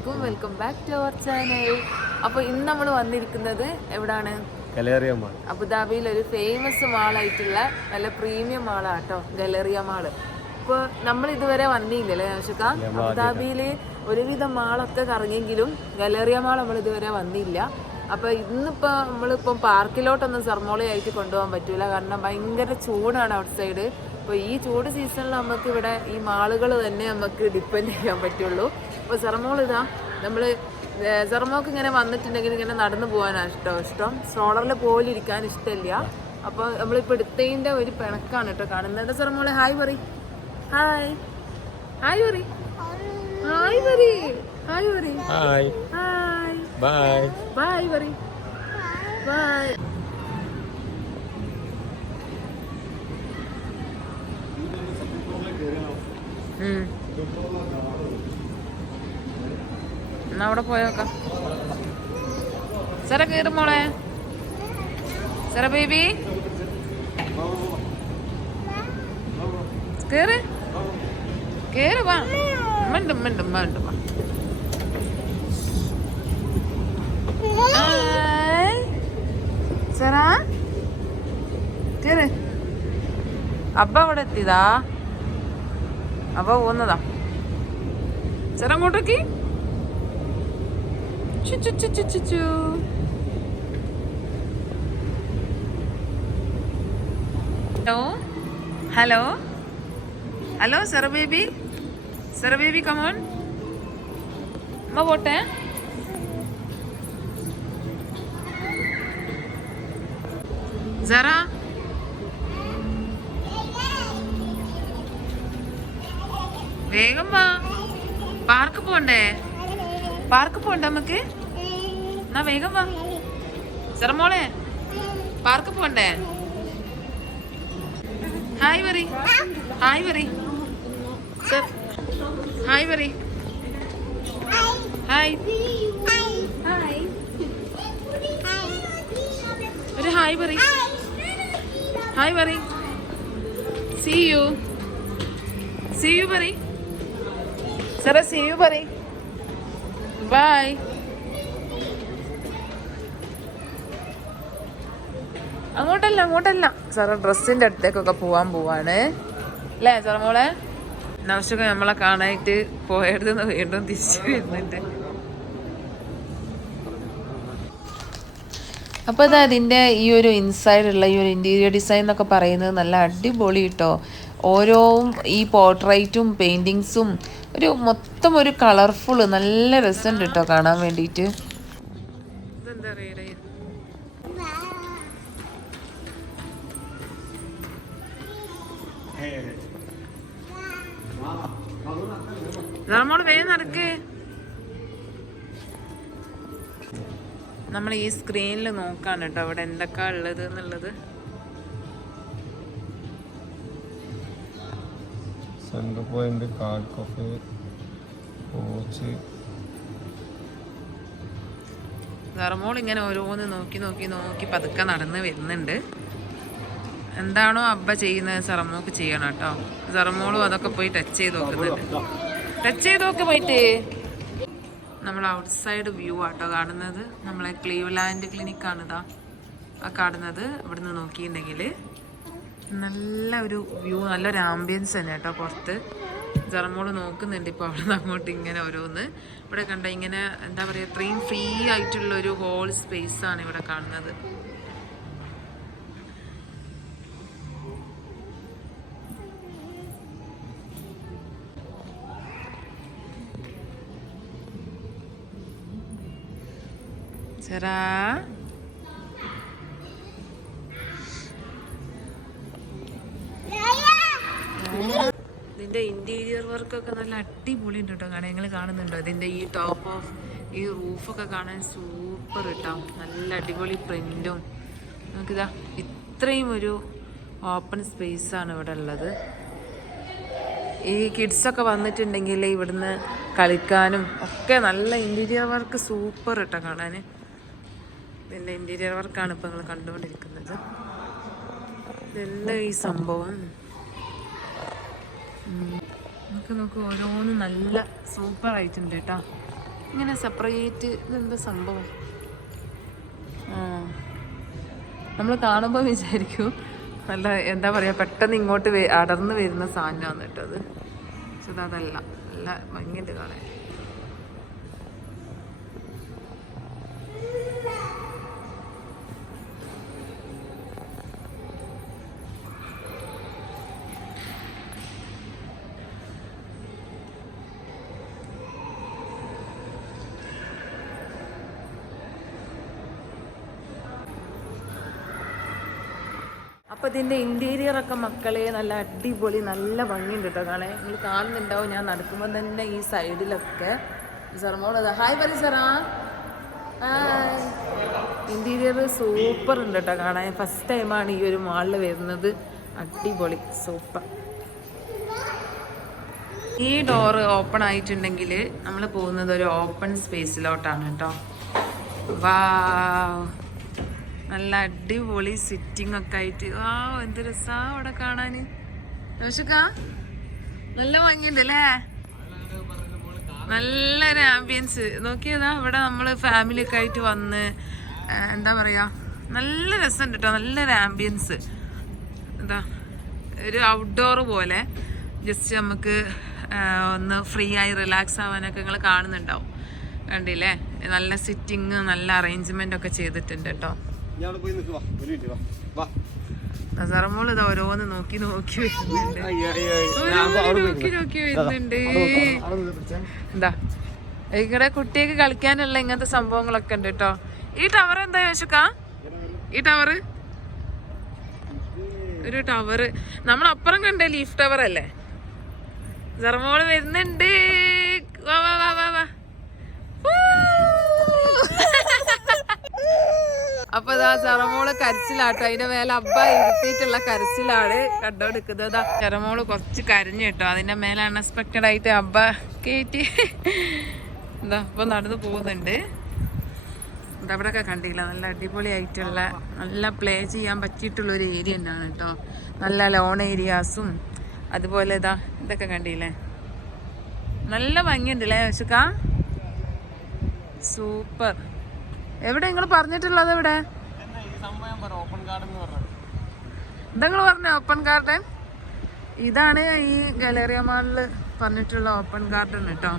അലൈക്കും, welcome back to our channel. അപ്പോൾ ഇന്ന് നമ്മൾ വന്നിരിക്കുന്നത് എവിടാണ്? Galleria mall. അബുദാബിയിൽ ഒരു ഫേമസ് മാളായിട്ടുള്ള നല്ല പ്രീമിയം മാളാണ് കേട്ടോ, ഗലേറിയ മാള്. ഇപ്പോൾ നമ്മൾ ഇതുവരെ വന്നില്ലല്ലേ ആഷിക? അബുദാബിയിൽ ഒരുവിധം മാളൊക്കെ കറങ്ങിയെങ്കിലും ഗലേറിയ മാൾ നമ്മൾ ഇതുവരെ വന്നില്ല. അപ്പോൾ ഇന്നിപ്പോൾ നമ്മളിപ്പം പാർക്കിലോട്ടൊന്നും സർമോളയായിട്ട് കൊണ്ടുപോകാൻ പറ്റില്ല, കാരണം ഭയങ്കര ചൂടാണ് ഔട്ട് സൈഡ്. അപ്പോൾ ഈ ചൂട് സീസണിൽ നമുക്ക് ഇവിടെ ഈ മാളുകൾ തന്നെ നമുക്ക് ഡിപ്പെൻഡ് ചെയ്യാൻ പറ്റുള്ളൂ. അപ്പോൾ സർമോൾ ഇതാ, നമ്മൾ സർമോക്ക് ഇങ്ങനെ വന്നിട്ടുണ്ടെങ്കിൽ ഇങ്ങനെ നടന്നു പോകാനാണ് ഇഷ്ടം. സോളറിൽ പോലും ഇരിക്കാൻ ഇഷ്ടമില്ല. അപ്പോൾ നമ്മളിപ്പോൾ എടുത്തതിൻ്റെ ഒരു പിണക്കാണ് കേട്ടോ കാണുന്നത്. സർമോളെ ഹായ് പറ, ഹായ് ഹായ് പറ, ഹായ് പറ, ഹായ് പറ, ഹായ് ഹായ് ബൈ ബൈ പറ, ബൈ. എന്നാ അവിടെ പോയോക്കാം. സര കയറും മോളെ, സര ബേബി കേറ് കേറ്, വാ മിണ്ടും മിണ്ടും മിണ്ടും വാ. സര കേറ്. അബ്ബ അവിടെ എത്തിയതാ, അബ്ബ പോകുന്നതാ. സര അങ്ങോട്ടേക്ക്. Hello hello hello Zara baby, Zara baby come on. അമ്മ പോട്ടെ. സറ വേഗം വാ, പാർക്ക് പോണ്ടേ, പാർക്ക് പോണ്ടേ നമുക്ക്? എന്നാ വേഗം വാ സറമോളെ, പാർക്ക് പോണ്ടേ? ഹായ് പറ, ഹായ് പറ, ഹായ് പറ, ഹായ് ഒരു ഹായ് പറ, ഹായ് പറ, സീ യു പറ, സറ സീ യു പറ, ബൈ. അങ്ങോട്ടല്ല സാറ ഡ്രസ്സിന്റെ അടുത്തേക്കൊക്കെ പോവാണ് അല്ലേ സാറ മോളെ? നൗഷൊക്കെ നമ്മളെ കാണാനായിട്ട് പോയടുത്ത് വീണ്ടും തിരിച്ചു വരുന്നുണ്ട്. അപ്പോൾ അത് അതിൻ്റെ ഈ ഒരു ഇൻസൈഡുള്ള ഈ ഒരു ഇൻറ്റീരിയർ ഡിസൈൻ എന്നൊക്കെ പറയുന്നത് നല്ല അടിപൊളി കേട്ടോ. ഓരോ ഈ പോർട്രേറ്റും പെയിൻറ്റിങ്സും മൊത്തം ഒരു കളർഫുൾ, നല്ല രസമുണ്ട് കേട്ടോ കാണാൻ വേണ്ടിയിട്ട്. ഇതെന്താ അറിയടേ, നമ്മള് വേഗം നടക്ക്. നമ്മൾ ഈ സ്ക്രീനിൽ നോക്കാണ് കേട്ടോ അവിടെ എന്തൊക്കെയാ ഉള്ളത് എന്നുള്ളത്. Central point, card cafe, coach. സർമോൾ ഇങ്ങനെ ഓരോന്ന് നോക്കി പതുക്കെ നടന്ന് വരുന്നുണ്ട്. എന്താണോ അബ്ബ ചെയ്യുന്നത് സർമോക്ക് ചെയ്യണം കേട്ടോ. സർമോളും അതൊക്കെ പോയി ടച്ച് ചെയ്ത് നോക്കുന്നുണ്ട്. ടച്ച് ചെയ്ത് നോക്ക് പോയിട്ട്. നമ്മൾ ഔട്ട് സൈഡ് വ്യൂ ആട്ടോ കാണുന്നത്. നമ്മളെ ക്ലീവ്ലാൻഡ് ക്ലിനിക്കാണ് ഇതാ ആ കാണുന്നത്. ഇവിടുന്ന് നോക്കിയിട്ടുണ്ടെങ്കിൽ നല്ല ഒരു വ്യൂ, നല്ലൊരു ആംബിയൻസ് തന്നെ കേട്ടോ പുറത്ത്. ജറമോള് നോക്കുന്നുണ്ട് ഇപ്പോൾ അവിടെ നിന്ന് അങ്ങോട്ട് ഇങ്ങനെ ഓരോന്ന്. ഇവിടെ കണ്ട ഇങ്ങനെ എന്താ പറയുക, ഇത്രയും ഫ്രീ ആയിട്ടുള്ളൊരു ഹോൾ സ്പേസാണ് ഇവിടെ കാണുന്നത്. സറാ ഇതിൻ്റെ ഇൻറ്റീരിയർ വർക്കൊക്കെ നല്ല അടിപൊളി ഉണ്ട് കേട്ടോ കാണാൻ. നിങ്ങൾ കാണുന്നുണ്ടോ ഇതിൻ്റെ ഈ ടോപ്പ് ഓഫ് ഈ റൂഫൊക്കെ കാണാൻ സൂപ്പർ കേട്ടോ. നല്ല അടിപൊളി പ്രിൻറ്റും. നമുക്കിതാ ഇത്രയും ഒരു ഓപ്പൺ സ്പേസാണ് ഇവിടെ ഉള്ളത്. ഈ കിഡ്സൊക്കെ വന്നിട്ടുണ്ടെങ്കിൽ ഇവിടുന്ന് കളിക്കാനും ഒക്കെ നല്ല ഇൻറ്റീരിയർ വർക്ക് സൂപ്പർ കേട്ടോ കാണാൻ. ഇതിൻ്റെ ഇൻറ്റീരിയർ വർക്കാണ് ഇപ്പോൾ നിങ്ങൾ കണ്ടുകൊണ്ടിരിക്കുന്നത്. ഇതെന്താ ഈ സംഭവം? നമുക്ക് ഓരോന്നും നല്ല സൂപ്പർ ആയിട്ടുണ്ട് കേട്ടോ. ഇങ്ങനെ സെപ്പറേറ്റ്. ഇതെന്താ സംഭവം? നമ്മൾ കാണുമ്പോൾ വിചാരിക്കും നല്ല എന്താ പറയുക, പെട്ടെന്ന് ഇങ്ങോട്ട് അടർന്ന് വരുന്ന സാധനമാണ് കേട്ടോ അത്. പക്ഷെ അതല്ല, നല്ല ഭംഗിയുണ്ട് കാണാൻ. അപ്പോൾ ഇതിൻ്റെ ഇൻറ്റീരിയറൊക്കെ മക്കളെ നല്ല അടിപൊളി, നല്ല ഭംഗിയുണ്ട് കേട്ടോ കാണാൻ. നിങ്ങൾ കാണുന്നുണ്ടാവും ഞാൻ നടക്കുമ്പോൾ തന്നെ ഈ സൈഡിലൊക്കെ. സെറമോളത് ഹായ് പരിസറാ. ഇൻറ്റീരിയർ സൂപ്പർ ഉണ്ട് കേട്ടോ കാണാൻ. ഫസ്റ്റ് ടൈമാണ് ഈ ഒരു മാളിൽ വരുന്നത്. അടിപൊളി, സൂപ്പർ. ഈ ഡോറ് ഓപ്പൺ ആയിട്ടുണ്ടെങ്കിൽ നമ്മൾ പോകുന്നത് ഒരു ഓപ്പൺ സ്പേസിലോട്ടാണ് കേട്ടോ. വാ, നല്ല അടിപൊളി സിറ്റിംഗ് ഒക്കെ ആയിട്ട്. ആ എന്ത് രസാ അവിടെ കാണാൻ. നല്ല ഭംഗിയുണ്ട് അല്ലേ? നല്ലൊരു ആംബിയൻസ് നോക്കിയതാ. ഇവിടെ നമ്മൾ ഫാമിലി ഒക്കെ ആയിട്ട് വന്ന് എന്താ പറയാ, നല്ല രസമുണ്ട് കേട്ടോ. നല്ലൊരു ആംബിയൻസ്. എന്താ ഒരു ഔട്ട്ഡോർ പോലെ ജസ്റ്റ് നമുക്ക് ഒന്ന് ഫ്രീ ആയി റിലാക്സ് ആവാനൊക്കെ നിങ്ങൾ കാണുന്നുണ്ടാവും. കണ്ടില്ലേ? നല്ല സിറ്റിങ്, നല്ല അറേഞ്ച്മെന്റ് ഒക്കെ ചെയ്തിട്ടുണ്ട് കേട്ടോ. സെറമോൾ ഇത് ഓരോന്ന് നോക്കി വരുന്നുണ്ട്. എന്താ ഇവിടെ കുട്ടികൾക്ക് കളിക്കാനുള്ള ഇങ്ങനത്തെ സംഭവങ്ങളൊക്കെ ഉണ്ട് കേട്ടോ. ഈ ടവർ എന്താ ചോദിച്ചാ? ഈ ടവർ ഒരു ടവർ നമ്മളപ്പുറം കണ്ടേ ലീഫ് ടവർ അല്ലേ? സെറമോള് വരുന്നുണ്ട്. വാ വാ വാ വാ വാ. അപ്പൊ ഇതാ സെറമോള് കരച്ചിലാട്ടോ. അതിന്റെ മേലെ അബ്ബ ഇരുത്തിയിട്ടുള്ള കരച്ചിലാണ് കണ്ടോടുക്കുന്നത്. സെറമോള് കുറച്ച് കരഞ്ഞു കേട്ടോ. അതിന്റെ മേലെ അൺഎക്സ്പെക്റ്റഡ് ആയിട്ട് അബ്ബ കയറ്റി എന്താ ഇപ്പൊ നടന്നു പോകുന്നുണ്ട്. ഇതവിടെയൊക്കെ കണ്ടില്ല, നല്ല അടിപൊളിയായിട്ടുള്ള നല്ല പ്ലേ ചെയ്യാൻ പറ്റിയിട്ടുള്ള ഒരു ഏരിയ തന്നെയാണ് കേട്ടോ. നല്ല ലോൺ ഏരിയാസും അതുപോലെ ഇതൊക്കെ കണ്ടില്ലേ? നല്ല ഭംഗിയുണ്ടല്ലേ യോശുക്ക? സൂപ്പർ. എവിടെ നിങ്ങൾ പറഞ്ഞിട്ടുള്ളത്? എവിടെ നിങ്ങൾ പറഞ്ഞ ഓപ്പൺ ഗാർഡൻ? ഇതാണ് ഈ ഗാലറിയ മാളില് പറഞ്ഞിട്ടുള്ള ഓപ്പൺ ഗാർഡൻ കേട്ടോ.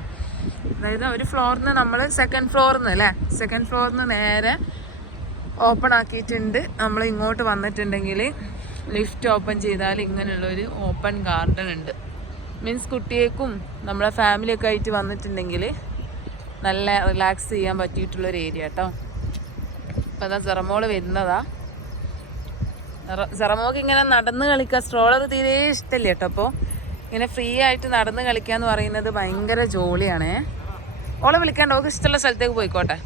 അതായത് ഒരു ഫ്ലോറിന്ന് നമ്മൾ സെക്കൻഡ് ഫ്ലോറിന്ന് നേരെ ഓപ്പൺ ആക്കിയിട്ടുണ്ട്. നമ്മൾ ഇങ്ങോട്ട് വന്നിട്ടുണ്ടെങ്കിൽ ലിഫ്റ്റ് ഓപ്പൺ ചെയ്താൽ ഇങ്ങനെയുള്ളൊരു ഓപ്പൺ ഗാർഡൻ ഉണ്ട്. മീൻസ് കുട്ടിയേക്കും നമ്മളെ ഫാമിലിയൊക്കെ ആയിട്ട് വന്നിട്ടുണ്ടെങ്കിൽ നല്ല റിലാക്സ് ചെയ്യാൻ പറ്റിയിട്ടുള്ളൊരു ഏരിയ കേട്ടോ. അപ്പം അതാ സെറമോള് വരുന്നതാ. സെറമോക്ക് ഇങ്ങനെ നടന്ന് കളിക്കുക, സ്ട്രോളർ തീരെ ഇഷ്ടമില്ല കേട്ടോ. അപ്പോൾ ഇങ്ങനെ ഫ്രീ ആയിട്ട് നടന്ന് കളിക്കുക എന്ന് പറയുന്നത് ഭയങ്കര ജോളിയാണ്. ഓളെ വിളിക്കാണ്ട് ഓൾക്ക് ഇഷ്ടമുള്ള സ്ഥലത്തേക്ക് പോയിക്കോട്ടെ.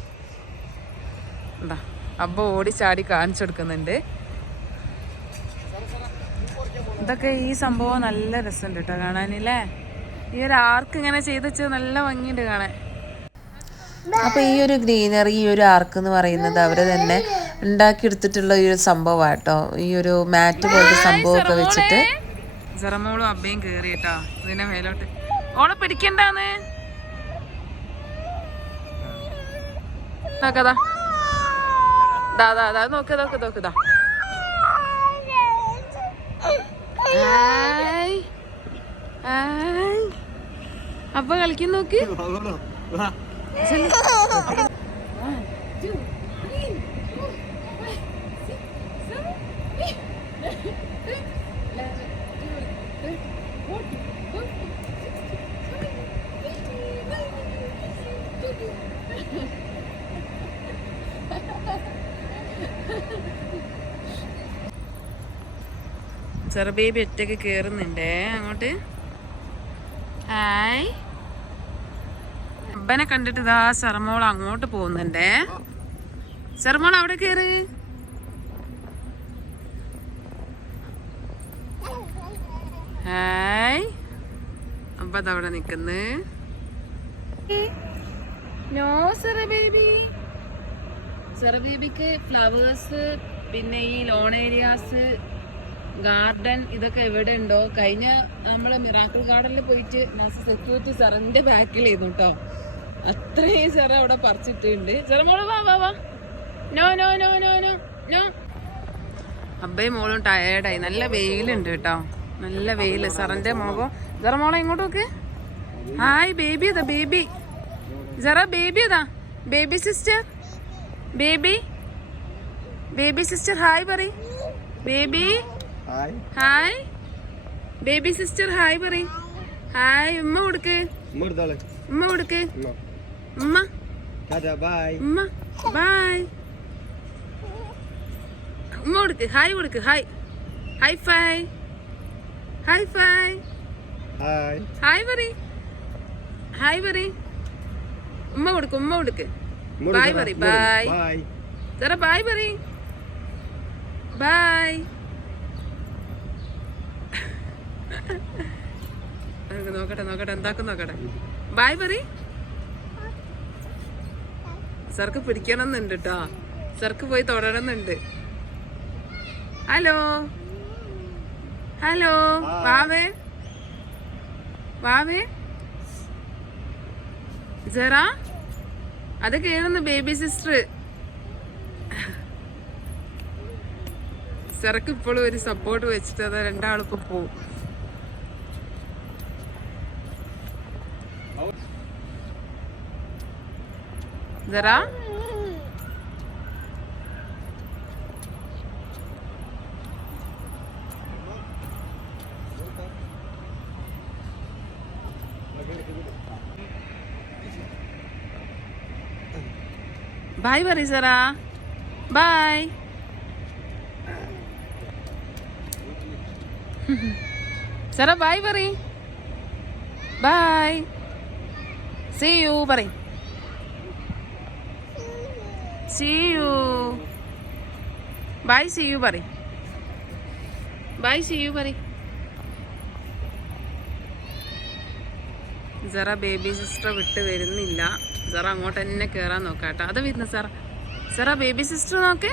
എന്താ അബ്ബ ഓടി ചാടി കാണിച്ചു കൊടുക്കുന്നുണ്ട്. ഇതൊക്കെ ഈ സംഭവം നല്ല രസമുണ്ട് കേട്ടോ കാണാനില്ലേ? ഈ ഒരു ആർക്ക് ഇങ്ങനെ ചെയ്ത് വെച്ചത് നല്ല ഭംഗിയുണ്ട് കാണാൻ. അപ്പോൾ ഈ ഒരു ഗ്രീനറി, ഈ ഒരു ആർക്ക് എന്ന് പറയുന്നത് അവർ തന്നെ ഉണ്ടാക്കിയെടുത്തിട്ടുള്ള ഈ ഒരു സംഭവമാണ് കേട്ടോ. ഈ ഒരു മാറ്റ് പോലത്തെ സംഭവമൊക്കെ വെച്ചിട്ട് സെറമോളും അബ്ബയും കേറി കേട്ടോ ഇതിന്റെ മേലോട്ട്. ഓളെ പിടിക്കണ്ടാന്ന് നോക്കതാ. നോക്കതാ. അബ്ബ കളിക്കാൻ നോക്ക്. ചെറു ബേബി ഒറ്റക്ക് കേറുന്നുണ്ടേ അങ്ങോട്ട്. ഹായ്. അബ്ബനെ കണ്ടിട്ട് ഇതാ സെറമോൾ അങ്ങോട്ട് പോകുന്നുണ്ടേ. സെറമോൾ അവിടെ കേറ്. ഹായ്. അബ്ബ അതവിടെ നിക്കുന്നു. No Cera baby. സെറ ബേബിക്ക് ഫ്ലവേഴ്സ്, പിന്നെ ഈ ലോൺ ഏരിയാസ്, ഗാർഡൻ ഇതൊക്കെ എവിടെ ഉണ്ടോ? കഴിഞ്ഞ നമ്മള് മിറാക്കിൾ ഗാർഡനിൽ പോയിട്ട് സെക്യൂരിറ്റി സെറിന്റെ ബാക്കിൽ ചെയ്തു കേട്ടോ. അത്രയും ചെറ അവിടെ പറിച്ചിട്ടുണ്ട്. ചെറുമോള് വാ വാ വാ. No no no no no no. അബ്ബയും മോളും ടയേർഡായി. നല്ല വെയിലുണ്ട് കേട്ടോ, നല്ല വെയില്. സെറന്റെ മുഖം. ചെറുമോളെ ഇങ്ങോട്ട് നോക്ക്. ഹായ് ബേബി അതാ, ബേബി ജറ ബേബി അതാ, baby sister, baby baby sister hi പറ. Baby hi, baby sister hi പറ. ഹായ്. ഉമ്മ കൊടുക്ക്, ഉമ്മ കൊടുക്ക്. ഉമ്മ ഉമ്മ ബൈ. ഉമ്മ കൊടുക്ക്, ഹായ് കൊടുക്ക്. Hi, high phi, high phi, hi പറ, ഹായ് പറ. ഉമ്മ കൊടുക്ക്, ഉമ്മ കൊടുക്ക്. ബൈ പറ, ബൈ. ജറ ബൈ പറ, ബൈ. നോക്കട്ടെ നോക്കട്ടെ എന്താക്കും നോക്കട്ടെ. ബൈ പറ. സർക്ക് പിടിക്കണമെന്നുണ്ട് കേട്ടോ, സർക്ക് പോയി തൊടണമെന്നുണ്ട്. ഹലോ ഹലോ വാവേ, വാവേ ജറ അത് കേറുന്നു ബേബി സിസ്റ്റർ. സർക്ക് ഇപ്പോഴും ഒരു സപ്പോർട്ട് വെച്ചിട്ട് അത് രണ്ടാളിപ്പോ പോവും. ജറ ബൈ പറ ജറ, ബൈ. ജറ ബൈ പറ, ബൈ. See you പറ. See you. Bye see you പറ. Bye see you പറ. ജറ ബേബി സിസ്റ്റർ വിട്ട് വരുന്നില്ല. ജറ അങ്ങോട്ട് തന്നെ കേറാൻ നോക്കാട്ടോ. അത് വരുന്ന സാറ. ജറ ബേബി സിസ്റ്റർ നോക്ക്.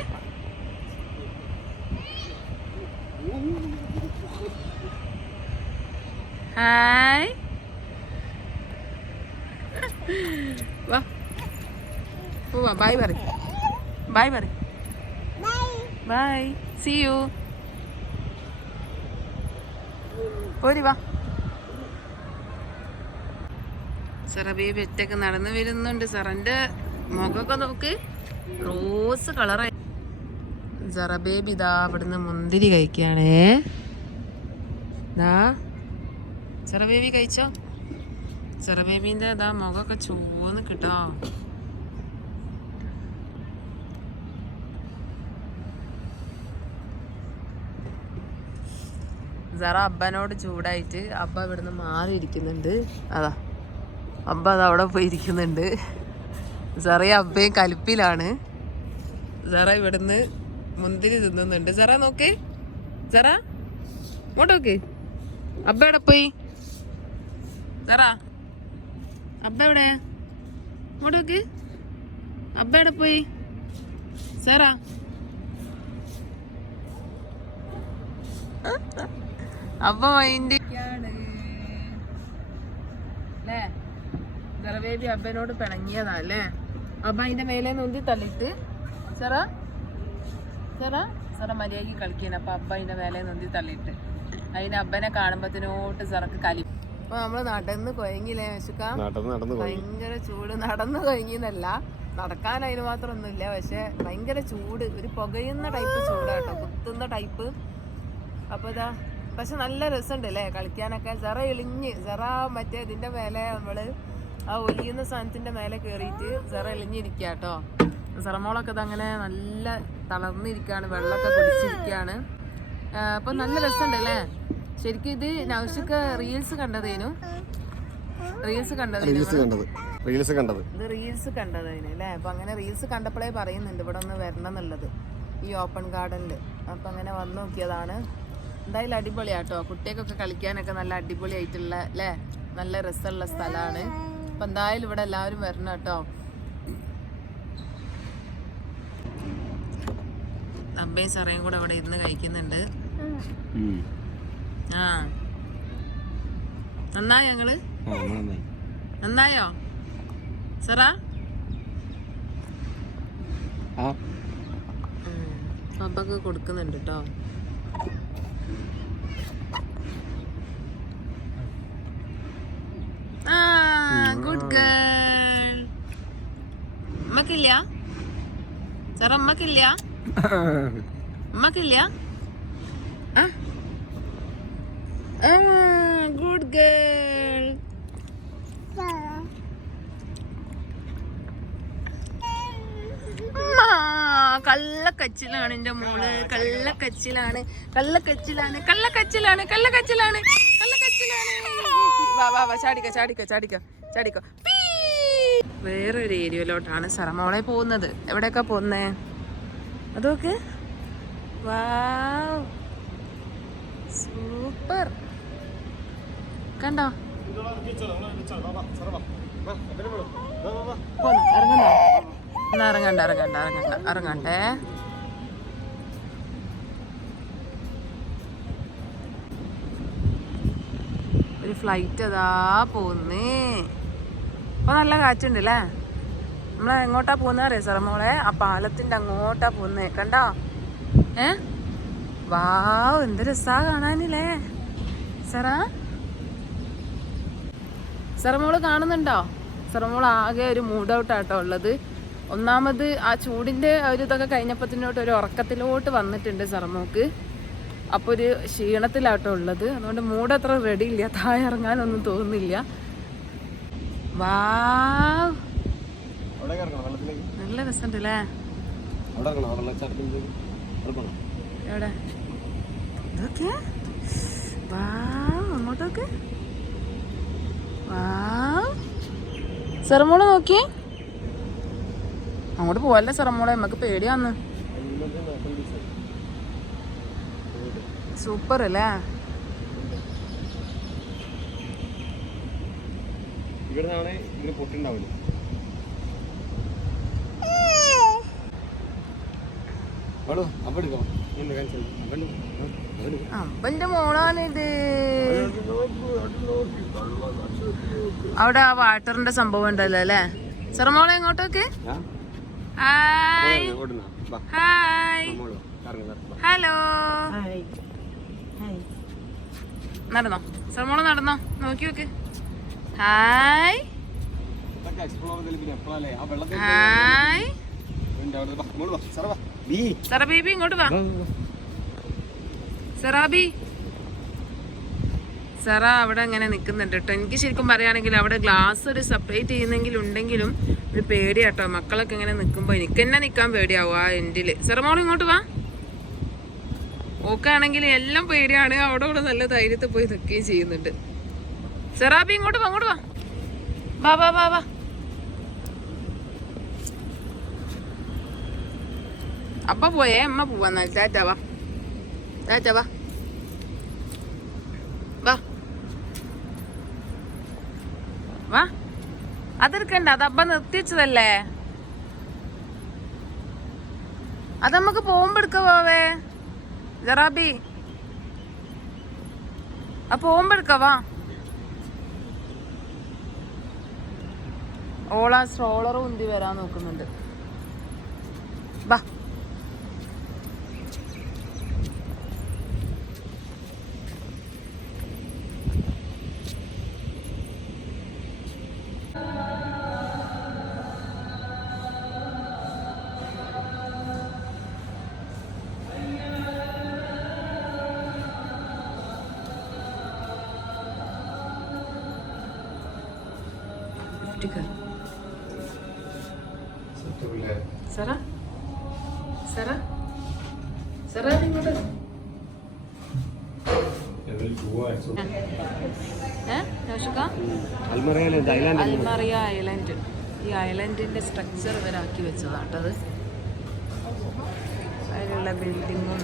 ഹായ് വാ പോവാ. ബൈ പറ, ബൈ പറ, ബൈ. See you. പോരി വാ. സെറ ബേബി ഒറ്റക്ക് നടന്നു വരുന്നുണ്ട്. സെറന്റെ മുഖമൊക്കെ നോക്ക്, റോസ് കളറായി. സെറ ബേബി ഇതാ അവിടുന്ന് മുന്തിരി കഴിക്കുകയാണേ. ദാ സെറ ബേബി കഴിച്ചോ. സെറ ബേബിന്റെ ഇതാ മുഖമൊക്കെ ചൂന്ന് കിട്ടോ. സെറ അബ്ബനോട് ചൂടായിട്ട് അബ്ബ ഇവിടുന്ന് മാറിയിരിക്കുന്നുണ്ട്. അതാ അബ്ബ അത് അവിടെ പോയിരിക്കുന്നുണ്ട്. സെറയും അബ്ബയും കലിപ്പിലാണ്. സെറ ഇവിടുന്ന് മുന്തിരി തിന്നുന്നുണ്ട്. സെറ നോക്ക്, സെറ ഇങ്ങോട്ട് നോക്ക്. അബ്ബ എവിടെ പോയി? സെറ അബ്ബ എവിടെ? ഇങ്ങോട്ട് നോക്ക്. അബ്ബ എവിടെ പോയി? സെറ അബ്ബ മൈൻഡ് അല്ലേ. സെറ ബേബി അബ്ബനോട് പിണങ്ങിയതാ അല്ലേ. അബ്ബ അതിന്റെ മേലെ നൊന്തി തള്ളിട്ട് സെറ സെറ സെറ മര്യാദയ്ക്ക് കളിക്കണം. അപ്പൊ അബ്ബ അതിന്റെ മേലെ നൊന്തി തള്ളിട്ട് അതിന് അബ്ബനെ കാണുമ്പത്തിനോട്ട് സെറക്ക് കലി. അപ്പൊ നമ്മള് നടന്ന് കൊയങ്ങില്ലേ വിശുക്ക. ഭയങ്കര ചൂട്. നടന്ന് കൊയങ്ങിന്നല്ല, നടക്കാൻ അതിന് മാത്രം ഒന്നുമില്ല. പക്ഷെ ഭയങ്കര ചൂട്, ഒരു പുകയുന്ന ടൈപ്പ് ചൂടാട്ടോ, കുത്തുന്ന ടൈപ്പ്. അപ്പൊ ഇതാ പക്ഷെ നല്ല രസമുണ്ട് അല്ലേ കളിക്കാനൊക്കെ. സെറ എളിഞ്ഞ് സെറ മറ്റേ ഇതിന്റെ മേലെ നമ്മള് ആ ഒലിയുന്ന സാധനത്തിന്റെ മേലെ കയറിയിട്ട് സെറ എളിഞ്ഞിരിക്കുക കേട്ടോ. സെറമോളൊക്കെ ഇതങ്ങനെ നല്ല തളർന്നിരിക്കുകയാണ്, വെള്ളമൊക്കെ കുടിച്ചിരിക്കുകയാണ്. അപ്പൊ നല്ല രസമുണ്ട് അല്ലേ. ശരിക്കും ഇത് നൗഷക്ക് റീൽസ് കണ്ടതേനു, റീൽസ് കണ്ടതേനു ഇത് റീൽസ് കണ്ടതേനു അല്ലേ. അപ്പൊ അങ്ങനെ റീൽസ് കണ്ടപ്പോഴേ പറയുന്നുണ്ട് ഇവിടെ ഒന്ന് വരണം എന്നുള്ളത്, ഈ ഓപ്പൺ ഗാർഡനിൽ. അപ്പൊ അങ്ങനെ വന്നു നോക്കിയതാണ്. എന്തായാലും അടിപൊളിയാട്ടോ, കുട്ടികൾക്കൊക്കെ കളിക്കാനൊക്കെ നല്ല അടിപൊളിയായിട്ടുള്ള അല്ലേ, നല്ല രസമുള്ള സ്ഥലമാണ്. അപ്പൊ എന്തായാലും ഇവിടെ എല്ലാവരും വരണം കേട്ടോ. അബ്ബയും സെറയും കൂടെ ഇവിടെ ഇരുന്ന് കഴിക്കുന്നുണ്ട്. ആ നന്നായോ ഞങ്ങള്? നന്നായോ? സറാ ആ പപ്പൊക്കെ കൊടുക്കുന്നുണ്ട് കേട്ടോ. ആ ഗുഡ് ഗേൾ. അമ്മക്കില്ല സറ, അമ്മക്കില്ല, അമ്മക്കില്ല. Good girl. കള്ളക്കച്ചിലാണ് എന്റെ മോള്, കള്ളക്കച്ചിലാണ്, കള്ളക്കച്ചിലാണ്, കള്ളക്കച്ചിലാണ്, കള്ളക്കച്ചിലാണ്, കള്ളക്കച്ചിലാണ്. വാ വാ വാ, ചാടിക്ക ചാടിക്ക ചാടിക്ക ചാടിക്ക. വേറൊരു ഏരിയയിലോട്ടാണ് സറമോളെ പോകുന്നത്. എവിടെയൊക്കെ പോകുന്നേ അതൊക്കെ? വാവ്, സൂപ്പർ. കണ്ടോ? ഇറങ്ങണ്ടോ? എന്നാ ഇറങ്ങണ്ട ഇറങ്ങണ്ട ഇറങ്ങണ്ട ഇറങ്ങണ്ടേ. ഒരു ഫ്ലൈറ്റ് അതാ പോകുന്നേ. ഇപ്പൊ നല്ല കാറ്റുണ്ട് അല്ലേ? നമ്മളെ എങ്ങോട്ടാ പോകുന്ന അറിയാം സറമോളെ? ആ പാലത്തിന്റെ അങ്ങോട്ടാ പോകുന്നേ. കണ്ടോ? വാവ്, എന്ത് രസാ കാണാനില്ലേ സറാ? സറമോള് കാണുന്നുണ്ടോ? സറമോൾ ആകെ ഒരു മൂഡ് ഔട്ടാട്ടോ ഉള്ളത്. ഒന്നാമത് ആ ചൂടിന്റെ ഒരു ഇതൊക്കെ കഴിഞ്ഞപ്പത്തിനോട്ട് ഒരു ഉറക്കത്തിലോട്ട് വന്നിട്ടുണ്ട് സറമോക്ക്. അപ്പൊ ഒരു ക്ഷീണത്തിലാട്ടോ ഉള്ളത്. അതുകൊണ്ട് മൂഡ് അത്ര റെഡി ഇല്ല, താഴെ ഇറങ്ങാനൊന്നും തോന്നുന്നില്ല. വാവ്, നല്ല രസമുണ്ട് അല്ലേ? എവിടെ? ഇതൊക്കെ വാവ്, അങ്ങോട്ടൊക്കെ വാവ്. സെറമോള് നോക്കി, അങ്ങോട്ട് പോവല്ലേ സെറമോളെ, നമുക്ക് പേടിയാന്ന്. സൂപ്പർ അല്ലേ? അപ്പന്റെ മോളാണിത്. അവിടെ ആ വാട്ടറിന്റെ സംഭവം ഉണ്ടല്ലോ അല്ലേ? സെറമോളെ എങ്ങോട്ടൊക്കെ? Hi hi hello. നടന്നോ സെറമോള്, നടന്നോ, നോക്കി നോക്ക്. Hi hi. സെറ ബേബി ഇങ്ങോട്ട് വാ. സെറാബി, സെറ അവിടെ ഇങ്ങനെ നിൽക്കുന്നുണ്ട് കേട്ടോ. എനിക്ക് ശരിക്കും പറയുകയാണെങ്കിൽ അവിടെ ഗ്ലാസ് ഒരു സെപ്പറേറ്റ് ചെയ്യുന്നെങ്കിലും ഉണ്ടെങ്കിലും ഒരു പേടിയാട്ടോ. മക്കളൊക്കെ ഇങ്ങനെ നിൽക്കുമ്പോൾ എനിക്ക് തന്നെ നിൽക്കാൻ പേടിയാവും ആ എൻഡില്. സെറമോൾ ഇങ്ങോട്ട് വാ. ഓക്കാണെങ്കിൽ എല്ലാം പേടിയാണ്. അവിടെ ഇവിടെ നല്ല ധൈര്യത്തിൽ പോയി നിൽക്കുകയും ചെയ്യുന്നുണ്ട്. സെറാബി ഇങ്ങോട്ട് വാ, അങ്ങോട്ട് വാ. വാ വാ വാ വാ. അപ്പ പോയേ, അമ്മ പോവാ. ടാറ്റ വാ, ടാറ്റ വാ വാ വാ. അതെടുക്കണ്ട, അത് അബ്ബ നിർത്തിവെച്ചതല്ലേ. അത് നമുക്ക് പോകുമ്പോ എടുക്കവാവേ ജറാബി. ആ പോകുമ്പോ എടുക്കവാ. ഓളാ സ്ട്രോളർ ഉന്തി വരാൻ നോക്കുന്നുണ്ട്. വാ. Sarah? Sarah? Sarah ഇങ്ങോട്ട്. അൽമറിയ ഐലൻഡ്. ഈ ഐലൻഡിന്റെ സ്ട്രക്ചർ ഇവരാക്കി വെച്ചതാട്ടത്. അതിലുള്ള ബിൽഡിങ്ങും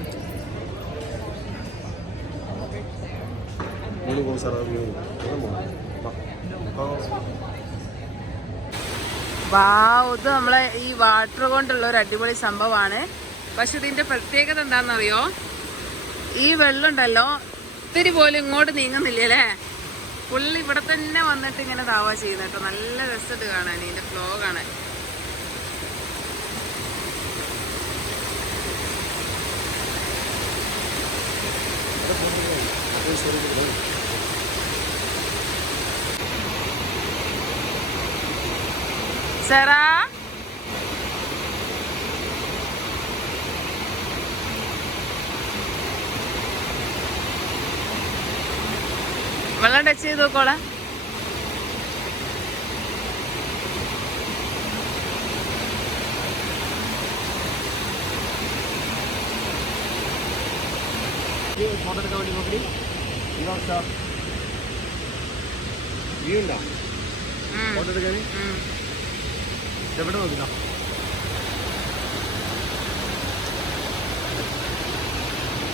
വാവ്. ഇത് നമ്മളെ ഈ വാട്ടർ കൊണ്ടുള്ള ഒരു അടിപൊളി സംഭവമാണ്. പക്ഷെ ഇതിന്റെ പ്രത്യേകത എന്താണെന്നറിയോ? ഈ വെള്ളം ഉണ്ടല്ലോ ഇത്തിരി പോലും ഇങ്ങോട്ട് നീങ്ങുന്നില്ലേ? പുള്ളി ഇവിടെ തന്നെ വന്നിട്ട് ഇങ്ങനെ ദാവ ചെയ്യുന്ന കേട്ടോ. നല്ല രസമായിട്ട് കാണാൻ ഇതിന്റെ ഫ്ലോ കാണാൻ. സെറാ വെള്ളം ടച്ച് ചെയ്ത് നോക്കോളാ. ഫോട്ടോ എടുക്കാൻ വേണ്ടി നോക്കി വ്യൂ ഉണ്ടോ ഫോട്ടോ എടുക്കാൻ? എവിടെ നോക്കില്ല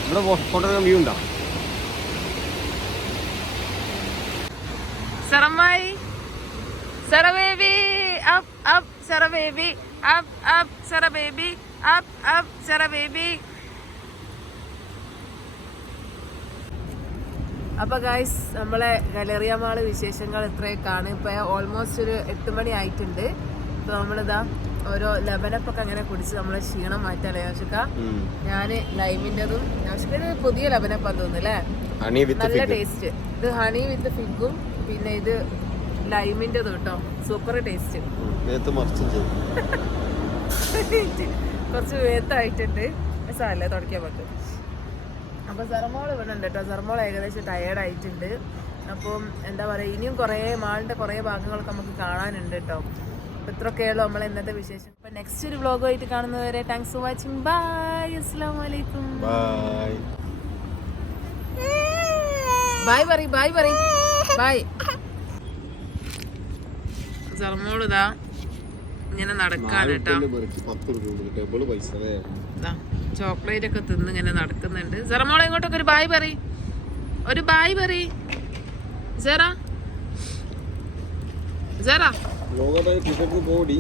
ഇവിടെ ഫോട്ടോ എടുക്കാൻ വ്യൂ ഉണ്ടോ? Saramai, Sara baby, up, Sara baby, up, Sara baby, up, Sara baby. അപ്പോൾ ഗൈസ് നമ്മളെ ഗലേറിയ മാള് വിശേഷങ്ങൾ ഇത്രയൊക്കെയാണ്. ഇപ്പോൾ ഓൾമോസ്റ്റ് ഒരു 8 മണി ആയിട്ടുണ്ട്. ഇപ്പോൾ നമ്മളിതാ ഓരോ ലബനപ്പൊക്കെ അങ്ങനെ കുടിച്ച് നമ്മളെ ക്ഷീണം മാറ്റാല്ലേ യാഷിക? ഞാൻ ലൈമിൻ്റെതും യാഷിക്കൊരു പുതിയ ലബനപ്പം തോന്നുന്നു അല്ലേ? നല്ല ടേസ്റ്റ്. ഇത് ഹണി വിത്ത് ഫിഗും പിന്നെ ഇത് ലൈമിൻ്റെതും കേട്ടോ. Super taste. കുറച്ച് വേത്തായിട്ടുണ്ട്. സാരല്ലേ തുടക്കാൻ പറ്റും. അപ്പോൾ സർമോൾ ഇവിടെ ഉണ്ട് കേട്ടോ. സർമോൾ ഏകദേശം ടയേർഡായിട്ടുണ്ട്. അപ്പം എന്താ പറയുക, ഇനിയും കുറേ മാളിൻ്റെ കുറേ ഭാഗങ്ങളൊക്കെ നമുക്ക് കാണാനുണ്ട് കേട്ടോ. അപ്പോൾ ഇത്രയൊക്കെയുള്ളൂ നമ്മളെ ഇന്നത്തെ വിശേഷം. അപ്പോൾ നെക്സ്റ്റ് ഒരു വ്ളോഗുമായിട്ട് കാണുന്നവരെ താങ്ക്സ് ഫോർ വാച്ചിങ്. ബൈ. അസ്സലാമു അലൈക്കും. ബൈ പറയ്, ബൈ പറയ്, ബൈ. സർമോൾ ഇതാ ഇങ്ങനെ നടക്കാണ് കേട്ടോ. ചോക്ലേറ്റ് ഒക്കെ തിന്ന് ഇങ്ങനെ നടക്കുന്നുണ്ട്. സെറമോളെ ഇങ്ങോട്ടൊക്കെ ഒരു ബായ് പറയ്, ഒരു ബായ് പറയ്. സെറ സെറ പോടി